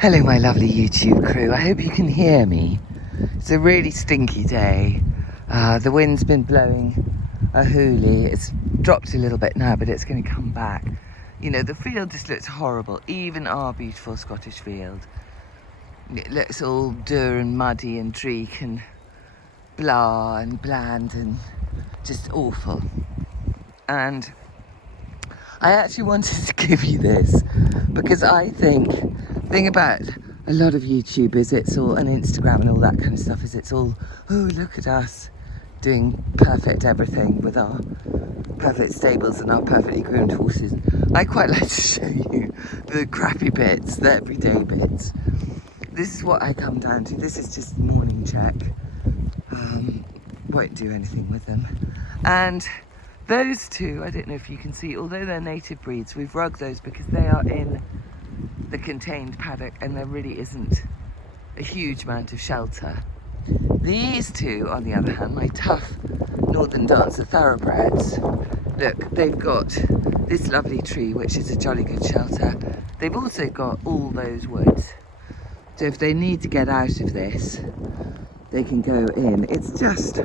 Hello my lovely YouTube crew, I hope you can hear me. It's a really stinky day. The wind's been blowing a hoolie. It's dropped a little bit now, but it's going to come back. You know, the field just looks horrible, even our beautiful Scottish field. It looks all dour and muddy and dreek and blah and bland and just awful. And I actually wanted to give you this because I think the thing about a lot of YouTubers, it's all, and Instagram and all that kind of stuff, is it's all, oh, look at us doing perfect everything with our perfect stables and our perfectly groomed horses. I quite like to show you the crappy bits, the everyday bits. This is what I come down to. This is just morning check. Won't do anything with them. And those two, I don't know if you can see, although they're native breeds, we've rugged those because they are in the contained paddock and there really isn't a huge amount of shelter. These two, on the other hand, my tough Northern Dancer thoroughbreds, look, they've got this lovely tree, which is a jolly good shelter. They've also got all those woods. So if they need to get out of this, they can go in. It's just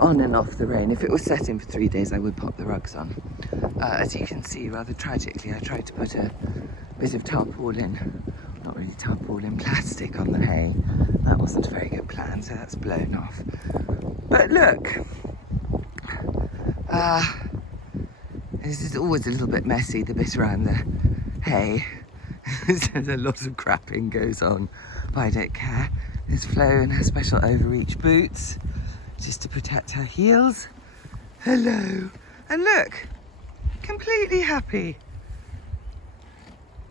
on and off the rain. If it was set in for 3 days, I would pop the rugs on. As you can see, rather tragically, I tried to put a bit of tarpaulin, not really tarpaulin, plastic on the hay. That wasn't a very good plan, so that's blown off. But look, this is always a little bit messy, the bit around the hay. There's a lot of crapping goes on, but I don't care. There's Flo in her special overreach boots, just to protect her heels. Hello. And look, completely happy.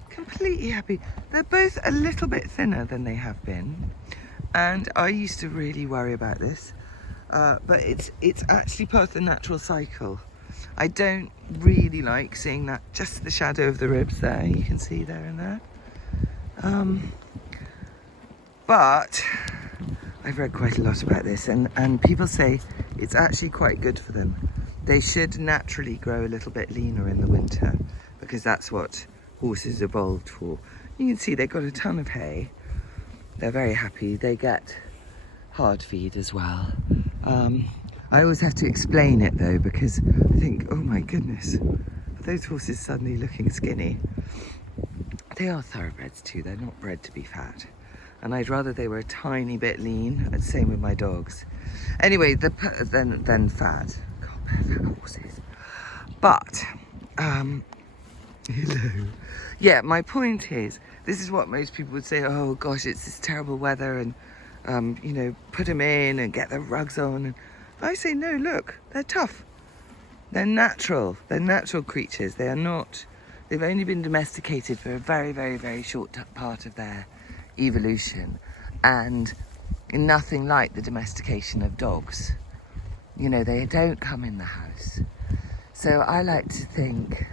Completely happy. They're both a little bit thinner than they have been. And I used to really worry about this, but it's actually part of the natural cycle. I don't really like seeing that, just the shadow of the ribs there, you can see there and there. But I've read quite a lot about this and people say it's actually quite good for them. They should naturally grow a little bit leaner in the winter because that's what horses evolved for. You can see they've got a ton of hay. They're very happy. They get hard feed as well. I always have to explain it though because I think, oh my goodness, are those horses suddenly looking skinny? They are thoroughbreds too. They're not bred to be fat. And I'd rather they were a tiny bit lean. Same with my dogs. Anyway, then fat. God, they're fat horses. But, hello. Yeah, my point is, this is what most people would say, oh gosh, it's this terrible weather and, you know, put them in and get their rugs on. And I say, no, look, they're tough. They're natural. They're natural creatures. They are not, they've only been domesticated for a very, very, very short part of their evolution, and nothing like the domestication of dogs. You know, they don't come in the house. So I like to think,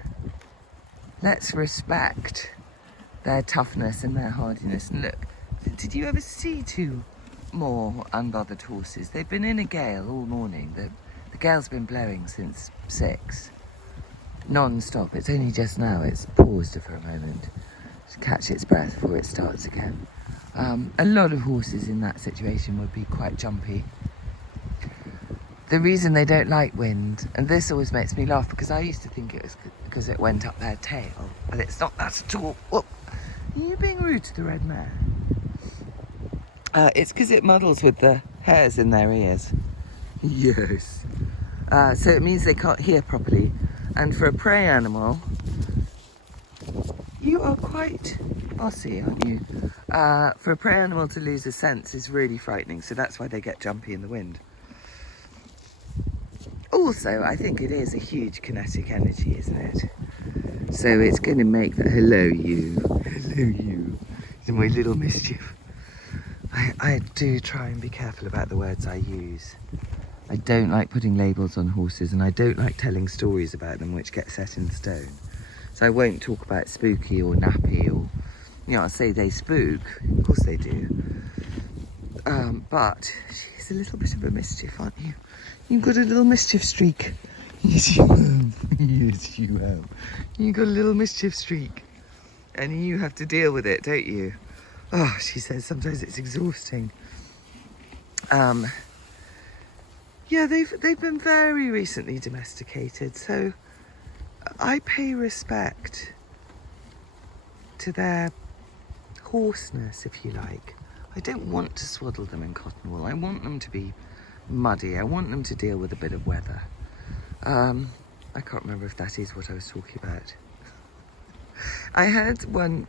let's respect their toughness and their hardiness. And look, did you ever see two more unbothered horses? They've been in a gale all morning. The gale's been blowing since 6, non-stop. It's only just now it's paused for a moment to catch its breath before it starts again. A lot of horses in that situation would be quite jumpy. The reason they don't like wind, and this always makes me laugh because I used to think it was because it went up their tail, but it's not that at all. Whoop. Are you being rude to the red mare? It's because it muddles with the hairs in their ears. Yes. So it means they can't hear properly. And for a prey animal, you are quite bossy, aren't you? For a prey animal to lose a sense is really frightening, so that's why they get jumpy in the wind. Also, I think it is a huge kinetic energy, isn't it? So it's going to make that, hello you, my little mischief. I do try and be careful about the words I use. I don't like putting labels on horses, and I don't like telling stories about them which get set in stone. So I won't talk about spooky or nappy or, you know, I'll say they spook, of course they do. But she's a little bit of a mischief, aren't you? You've got a little mischief streak. Yes, you have. Yes, you have. You've got a little mischief streak. And you have to deal with it, don't you? Oh, she says sometimes it's exhausting. Yeah, they've been very recently domesticated, so I pay respect to their hoarseness, if you like. I don't want to swaddle them in cotton wool. I want them to be muddy. I want them to deal with a bit of weather. I can't remember if that is what I was talking about. I heard one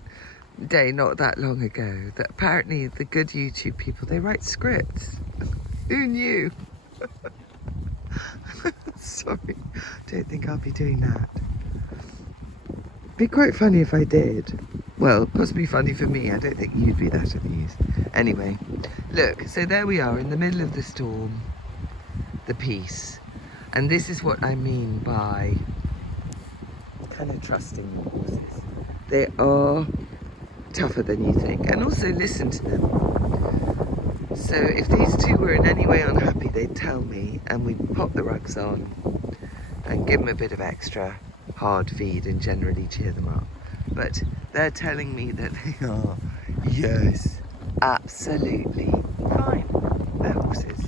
day not that long ago that apparently the good YouTube people, they write scripts. Who knew? Sorry, don't think I'll be doing that. Be quite funny if I did. Well, possibly funny for me. I don't think you'd be that amused. Anyway, look, so there we are in the middle of the storm, the peace. And this is what I mean by kind of trusting the horses. They are tougher than you think. And also listen to them. So if these two were in any way unhappy, they'd tell me and we'd pop the rugs on and give them a bit of extra hard feed and generally cheer them up. But they're telling me that they are, yes, absolutely fine. They're horses.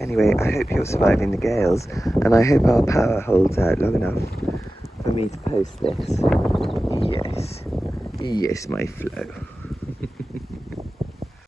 Anyway, I hope you're surviving the gales, and I hope our power holds out long enough for me to post this. Yes, yes, my Flo.